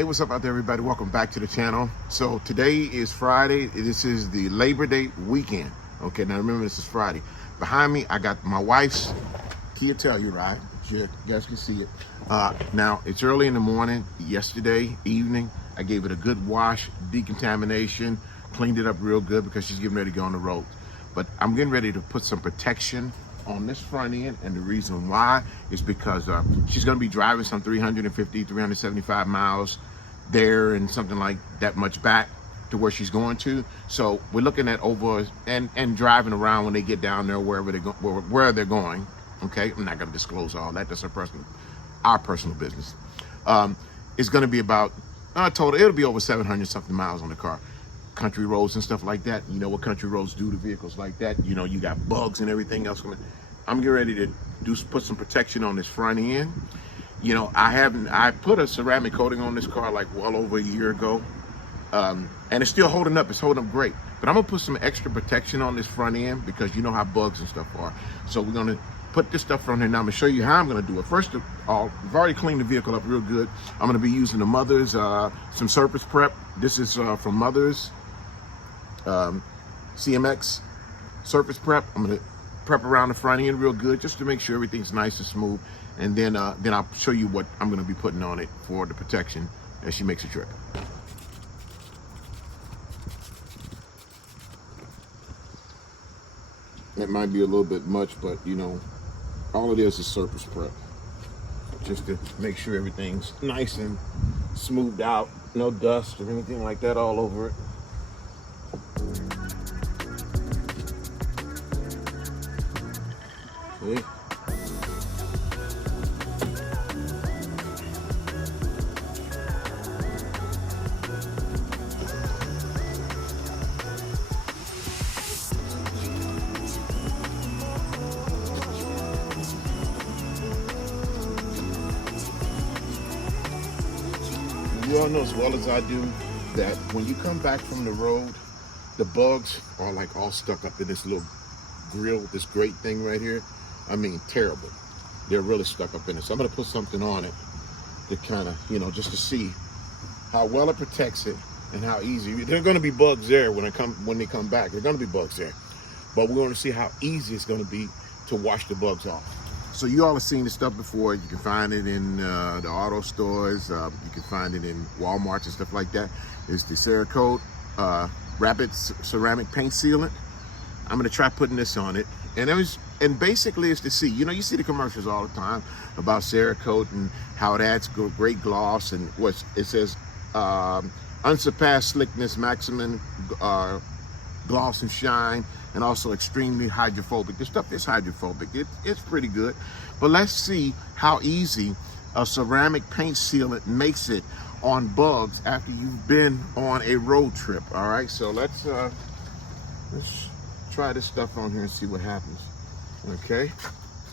Hey, what's up out there, everybody? Welcome back to the channel. So today is Friday. This is the Labor Day weekend. Okay, now remember, this is Friday. Behind me, I got my wife's Kia Telluride. You guys can see it. Now, it's early in the morning. Yesterday evening, I gave it a good wash, decontamination, cleaned it up real good because she's getting ready to go on the road. But I'm getting ready to put some protection on this front end, and the reason why is because she's going to be driving some 350, 375 miles there and something like that much back to where she's going to. So we're looking at over and driving around when they get down there, wherever they go, where they're going. Okay, I'm not going to disclose all that. That's our personal business. It's going to be about total. It'll be over 700 something miles on the car. Country roads and stuff like that. You know what country roads do to vehicles like that. You know, you got bugs and everything else coming. I'm getting ready to put some protection on this front end. You know, I put a ceramic coating on this car like well over a year ago, and it's still holding up. It's holding up great. But I'm gonna put some extra protection on this front end because you know how bugs and stuff are. So we're gonna put this stuff on here. Now I'm gonna show you how I'm gonna do it. First of all, I've already cleaned the vehicle up real good. I'm gonna be using the Menards some surface prep. This is from Menards CMX surface prep. I'm gonna prep around the front end real good just to make sure everything's nice and smooth, and then I'll show you what I'm gonna be putting on it for the protection as she makes a trip. That might be a little bit much, but you know, all it is surface prep, just to make sure everything's nice and smoothed out, no dust or anything like that all over it. See? You all know as well as I do that when you come back from the road, the bugs are like all stuck up in this little grill, this grate thing right here. I mean, terrible. They're really stuck up in it. So I'm gonna put something on it to kind of, you know, just to see how well it protects it and how easy. There are gonna be bugs there when they come back. There are gonna be bugs there. But we're gonna see how easy it's gonna be to wash the bugs off. So you all have seen this stuff before. You can find it in the auto stores. You can find it in Walmart and stuff like that. It's the Cerakote Rapid Ceramic Paint Sealant. I'm gonna try putting this on it. And basically it's to see, you know, you see the commercials all the time about Cerakote and how it adds great gloss and what it says, unsurpassed slickness, maximum gloss and shine, and also extremely hydrophobic. This stuff is hydrophobic. It's pretty good. But let's see how easy a ceramic paint sealant makes it on bugs after you've been on a road trip. All right, so let's try this stuff on here and see what happens. Okay,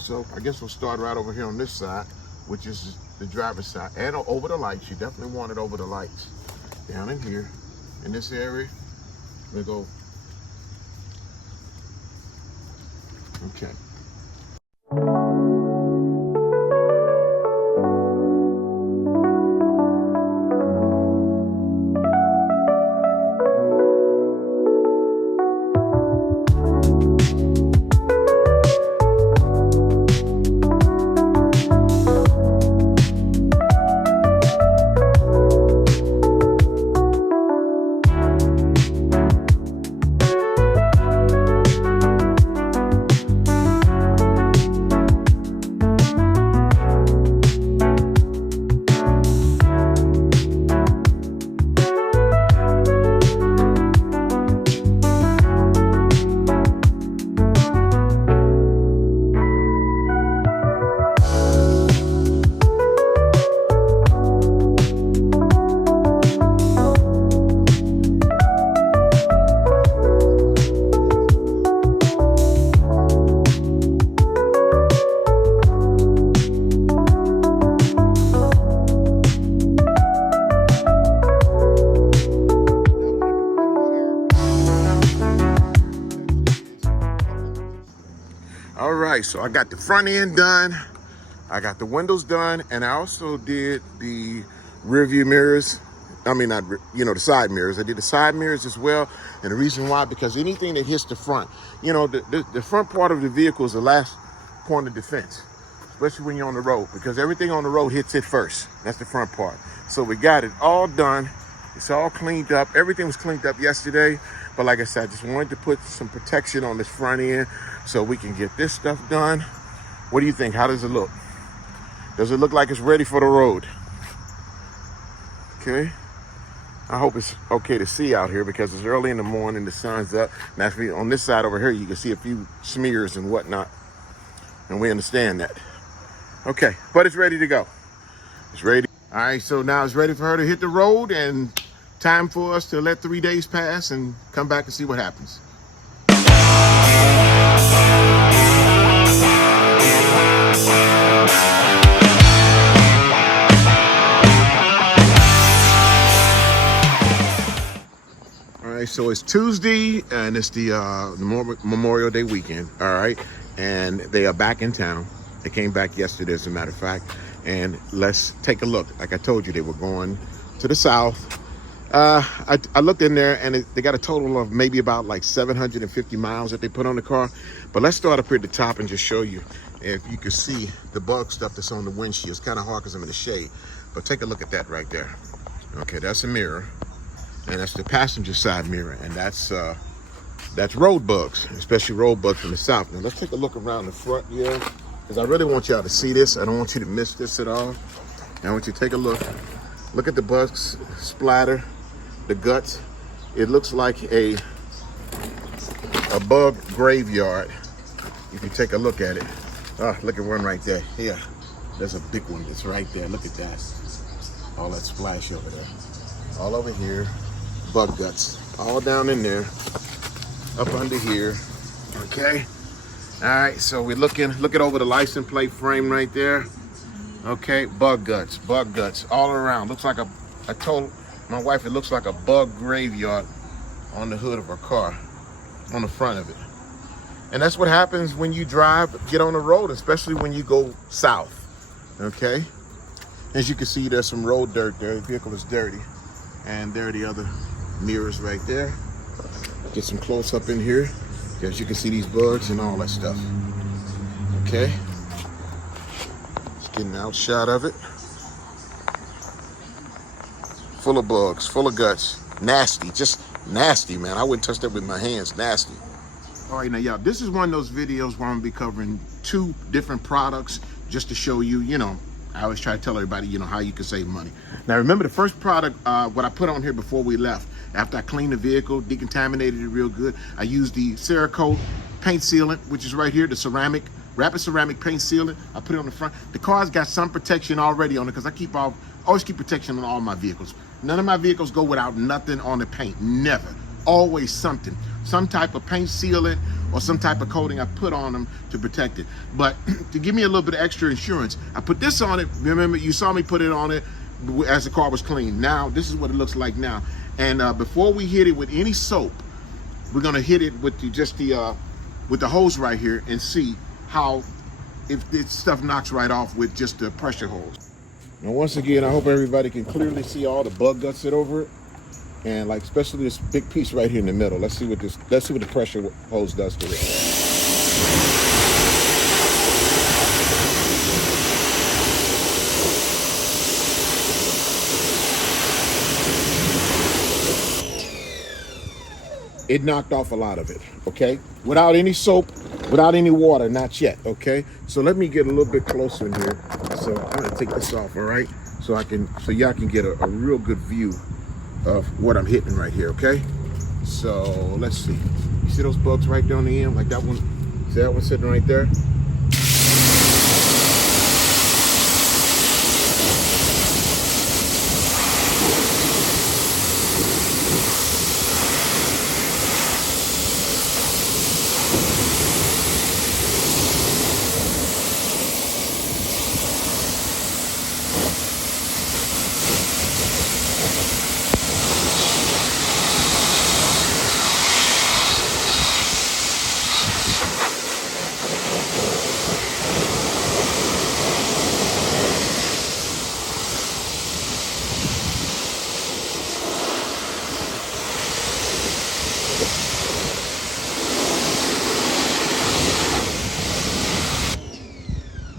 so I guess we'll start right over here on this side, which is the driver's side, and over the lights. You definitely want it over the lights. Down in here, in this area, we go. Okay. right, so I got the front end done, I got the windows done, and I also did the rear view mirrors. I mean, not, the side mirrors. I did the side mirrors as well. And the reason why, because anything that hits the front, the front part of the vehicle is the last point of defense, especially when you're on the road, because everything on the road hits it first. That's the front part. So we got it all done. It's all cleaned up. Everything was cleaned up yesterday. But like I said, I just wanted to put some protection on this front end so we can get this stuff done. What do you think? How does it look? Does it look like it's ready for the road? Okay. I hope it's okay to see out here because it's early in the morning, the sun's up. Naturally, on this side over here, you can see a few smears and whatnot. And we understand that. Okay, but it's ready to go. It's ready. All right, so now it's ready for her to hit the road, and time for us to let 3 days pass and come back and see what happens. All right, so it's Tuesday, and it's the Memorial Day weekend, all right? And they are back in town. They came back yesterday, as a matter of fact. And let's take a look. Like I told you, they were going to the south. I looked in there, and they got a total of maybe about like 750 miles that they put on the car. But let's start up here at the top and just show you, if you can see the bug stuff that's on the windshield. It's kind of hard because I'm in the shade. But take a look at that right there. Okay, that's a mirror. And that's the passenger side mirror, and that's road bugs, especially road bugs from the south. Now let's take a look around the front here, because I really want y'all to see this. I don't want you to miss this at all. I want you to take a look. Look at the bugs splatter, the guts. It looks like a bug graveyard. If you take a look at it, look at one right there. Here, there's a big one that's right there. Look at that. All that splash over there. All over here. Bug guts all down in there, up under here. Okay, all right, so we're looking over the license plate frame right there. Okay, bug guts all around. Looks like I told my wife it looks like a bug graveyard on the hood of her car, on the front of it. And that's what happens when you get on the road, especially when you go south. Okay, as you can see, there's some road dirt there. The vehicle is dirty. And there are the other mirrors right there. Get some close up in here, because you can see these bugs and all that stuff. Okay. Just getting an outshot of it. Full of bugs, full of guts. Nasty, just nasty, man. I wouldn't touch that with my hands, nasty. All right, now, y'all, this is one of those videos where I'm gonna be covering 2 different products just to show you, I always try to tell everybody, how you can save money. Now, remember the first product, what I put on here before we left, after I cleaned the vehicle, decontaminated it real good, I used the Cerakote Paint Sealant, which is right here, the Rapid Ceramic Paint Sealant. I put it on the front. The car's got some protection already on it, because I always keep protection on all my vehicles. None of my vehicles go without nothing on the paint, never. Always something. Some type of paint sealant or some type of coating I put on them to protect it. But to give me a little bit of extra insurance, I put this on it. Remember, you saw me put it on it as the car was clean. Now, this is what it looks like now. And before we hit it with any soap, we're gonna hit it with with the hose right here and see how, if this stuff knocks right off with just the pressure hose. Now, once again, I hope everybody can clearly see all the bug guts that over it. And like, especially this big piece right here in the middle. Let's see what the pressure hose does to it. It knocked off a lot of it, okay? Without any soap, without any water, not yet, okay? So let me get a little bit closer in here. So I'm gonna take this off, all right? So y'all can get a real good view of what I'm hitting right here, okay? So let's see. You see those bugs right down the end? Like that one, see that one sitting right there?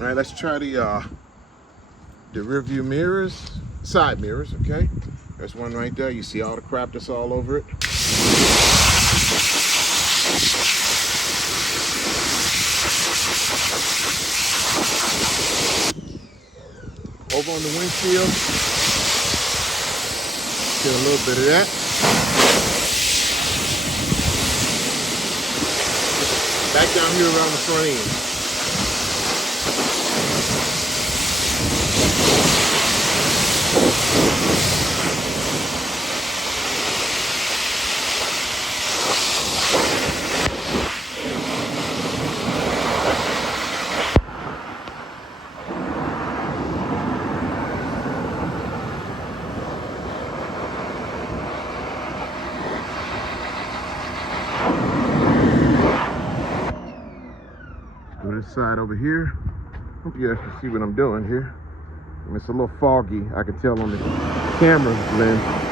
right, let's try the rear view mirrors, side mirrors, okay? There's one right there. You see all the crap that's all over it. Over on the windshield, get a little bit of that. Back down here around the front end. Go to this side over here. Hope you guys can see what I'm doing here. I mean, it's a little foggy. I can tell on the camera lens.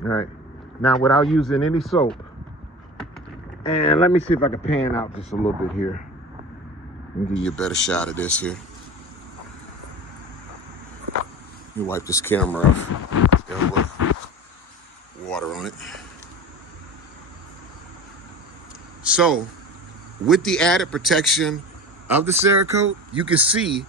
All right, now without using any soap, and let me see if I can pan out just a little bit here. Let me give you a better shot of this here. Let me wipe this camera off. Got a little water on it. So, with the added protection of the Cerakote, you can see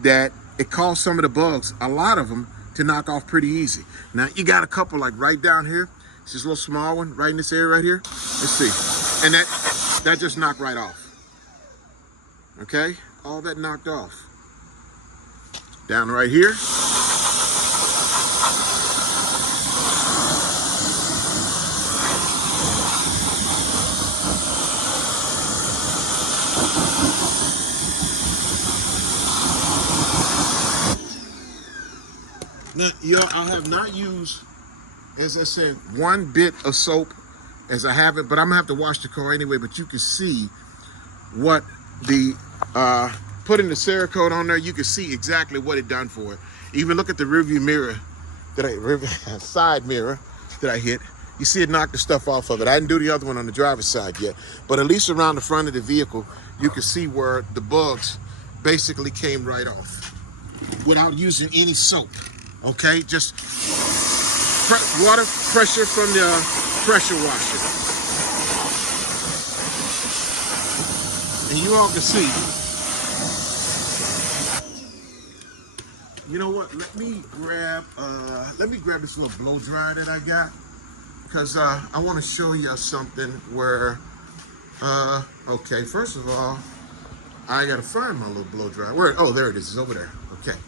that it caused some of the bugs, a lot of them, to knock off pretty easy. Now, you got a couple like right down here. It's just a little small one right in this area right here. Let's see. And that just knocked right off. Okay? All that knocked off. Down right here. Now, I have not used, as I said, one bit of soap as I have it, but I'm gonna have to wash the car anyway. But you can see what the putting the Cerakote on there, you can see exactly what it done for it. Even look at the rearview mirror side mirror that I hit. You see it knocked the stuff off of it. I didn't do the other one on the driver's side yet, but at least around the front of the vehicle, you can see where the bugs basically came right off without using any soap. Okay, just water pressure from the pressure washer. And you all can see. You know what? Let me grab this little blow dryer that I got, because I want to show you something where okay, first of all, I gotta find my little blow dryer. Where? Oh, there it is. It's over there. Okay.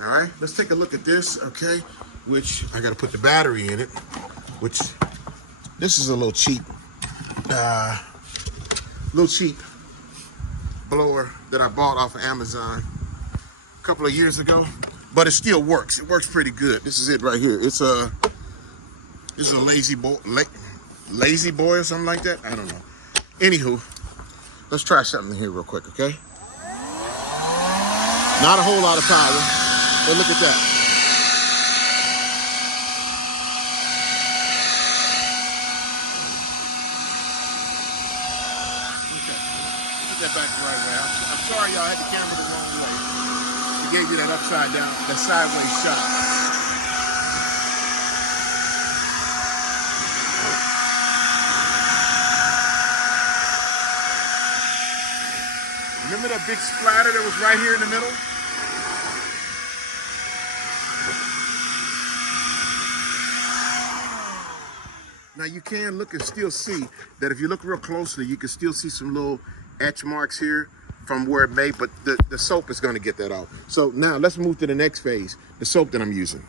All right, let's take a look at this, okay? Which I got to put the battery in it, which this is a little cheap blower that I bought off of Amazon a couple of years ago, but it still works. It works pretty good. This is it right here. This is a lazy boy or something like that. I don't know. Anywho, let's try something here real quick, okay? Not a whole lot of power. But look at that. Okay. Put that back the right way. I'm sorry y'all had the camera the wrong way. It gave you that upside down, that sideways shot. Remember that big splatter that was right here in the middle? Now you can look and still see that if you look real closely, you can still see some little etch marks here from where it made, but the soap is gonna get that off. So now let's move to the next phase, the soap that I'm using.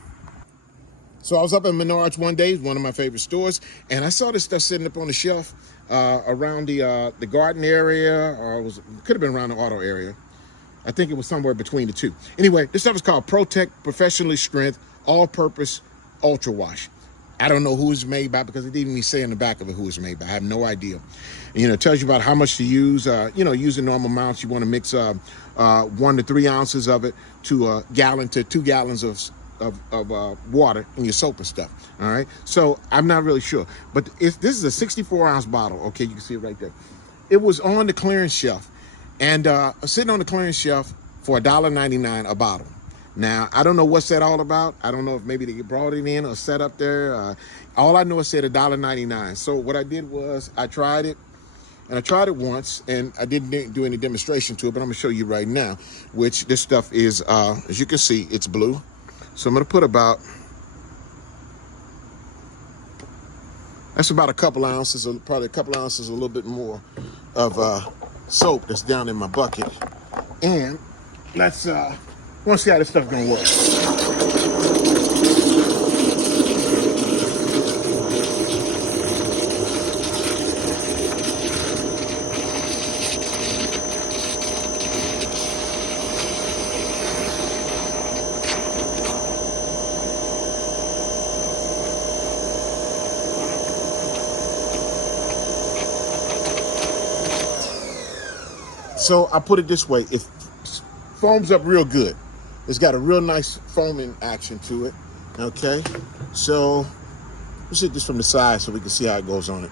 So I was up in Menards one day, one of my favorite stores, and I saw this stuff sitting up on the shelf around the garden area, or could have been around the auto area. I think it was somewhere between the two. Anyway, this stuff is called Protect Professionally Strength All-Purpose Ultra Wash. I don't know who it's made by because it didn't even say in the back of it who it's made by. I have no idea. It tells you about how much to use. Using normal amounts, you want to mix 1 to 3 ounces of it to a gallon to 2 gallons of water in your soap and stuff. All right. So I'm not really sure, but this is a 64-ounce bottle. Okay, you can see it right there. It was on the clearance shelf, and sitting on the clearance shelf for $1.99 a bottle. Now, I don't know what's that all about. I don't know if maybe they brought it in or set up there. All I know is it said $1.99. So what I did was I tried it, and I tried it once, and I didn't do any demonstration to it, but I'm gonna show you right now, which this stuff is, as you can see, it's blue. So I'm gonna put that's about a couple ounces, or probably a couple ounces, a little bit more of soap that's down in my bucket. And let's want to see how this stuff gonna work. So I put it this way: it foams up real good. It's got a real nice foaming action to it. Okay, so let's hit this from the side so we can see how it goes on it.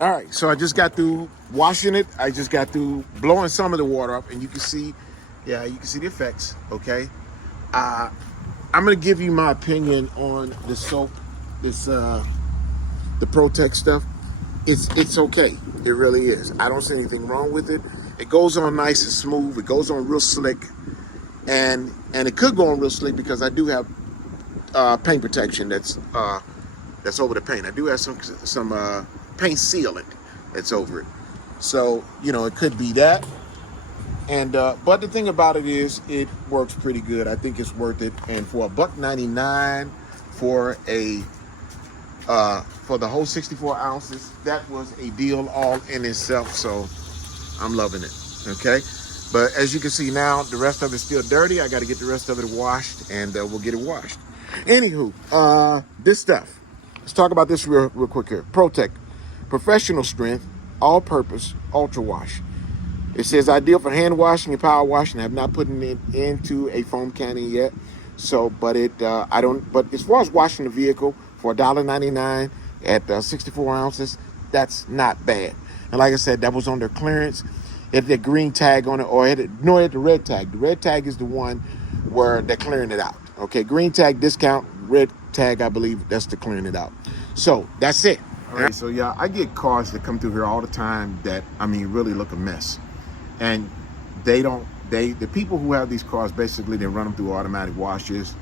All right, so I just got through washing it. I just got through blowing some of the water up, and you can see, yeah, you can see the effects, okay? I'm gonna give you my opinion on the soap, the Protect stuff. It's okay, it really is. I don't see anything wrong with it. It goes on nice and smooth. It goes on real slick, and it could go on real slick because I do have paint protection that's over the paint. I do have some paint sealant that's over it. So, it could be that. And but the thing about it is it works pretty good. I think it's worth it. And for $1.99 for for the whole 64 ounces, that was a deal all in itself. So I'm loving it. Okay. But as you can see now, the rest of it's still dirty. I got to get the rest of it washed, and we'll get it washed. Anywho, this stuff. Let's talk about this real quick here. Protect. Professional strength, all-purpose, ultra wash. It says ideal for hand washing and power washing. I have not put it into a foam canning yet. So, but but as far as washing the vehicle for $1.99 at 64 ounces, that's not bad. And like I said, that was on their clearance. It had the green tag on it, or it had the red tag. The red tag is the one where they're clearing it out. Okay, green tag discount, red tag, I believe that's the clearing it out. So that's it. All right, so yeah, I get cars that come through here all the time that, really look a mess. And the people who have these cars, basically, they run them through automatic washers.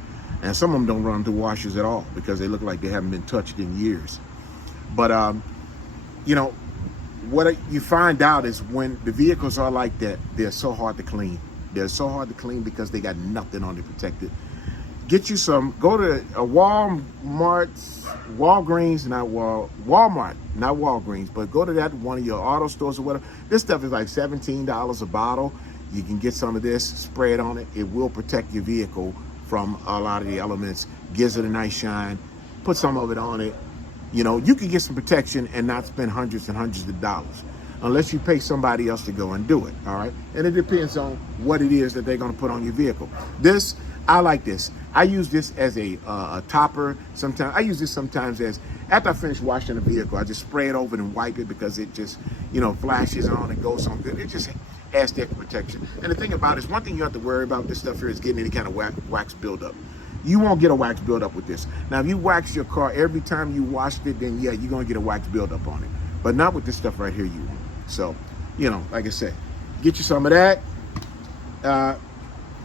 And some of them don't run them through washers at all because they look like they haven't been touched in years. But, what you find out is when the vehicles are like that, they're so hard to clean. They're so hard to clean because they got nothing on it protected. Get you some, go to a Walmart, not Walgreens, but go to one of your auto stores or whatever. This stuff is like $17 a bottle. You can get some of this, spray it on it. It will protect your vehicle from a lot of the elements, gives it a nice shine. Put some of it on it. You can get some protection and not spend hundreds and hundreds of dollars unless you pay somebody else to go and do it, all right? And it depends on what it is that they're gonna put on your vehicle. This, I like this. I use this as a topper. Sometimes I use this sometimes as, after I finish washing the vehicle, I just spray it over and wipe it because it just, you know, flashes on and goes on good. It just adds the extra protection. And the thing about it is, one thing you have to worry about this stuff here is getting any kind of wax buildup. You won't get a wax buildup with this. Now, if you wax your car every time you washed it, then yeah, you're gonna get a wax buildup on it. But not with this stuff right here, you won't. So, you know, like I said, get you some of that.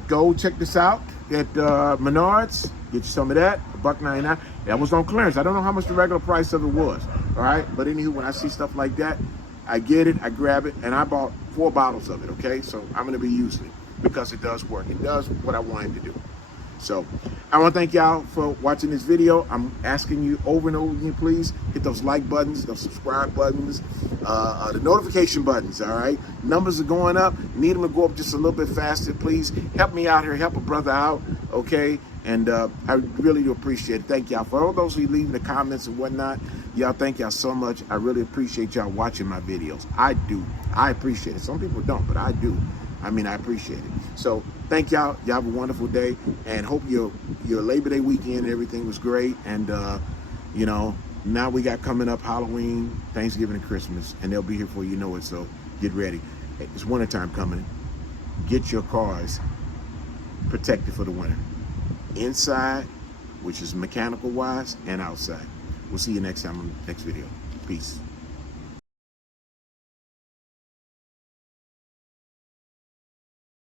Go check this out at Menards. Get you some of that, $1.99. That was on clearance. I don't know how much the regular price of it was. All right, but anywho, when I see stuff like that, I get it, I grab it, and I bought 4 bottles of it. Okay, so I'm gonna be using it because it does work. It does what I want it to do. So I want to thank y'all for watching this video. I'm asking you over and over again, please hit those like buttons, those subscribe buttons, the notification buttons. All right, numbers are going up. Need them to go up just a little bit faster. Please help me out here, help a brother out. Okay, and I really do appreciate it. Thank y'all for all those who leave the comments and whatnot. Y'all, thank y'all so much. I really appreciate y'all watching my videos. I do. I appreciate it. Some people don't, but I do. I mean, I appreciate it. So thank y'all. Y'all have a wonderful day, and hope your Labor Day weekend, everything was great. And you know, now we got coming up Halloween, Thanksgiving, and Christmas, and they'll be here before you know it. So get ready. It's wintertime coming. Get your cars protected for the winter, inside, which is mechanical wise, and outside. We'll see you next time on the next video. Peace.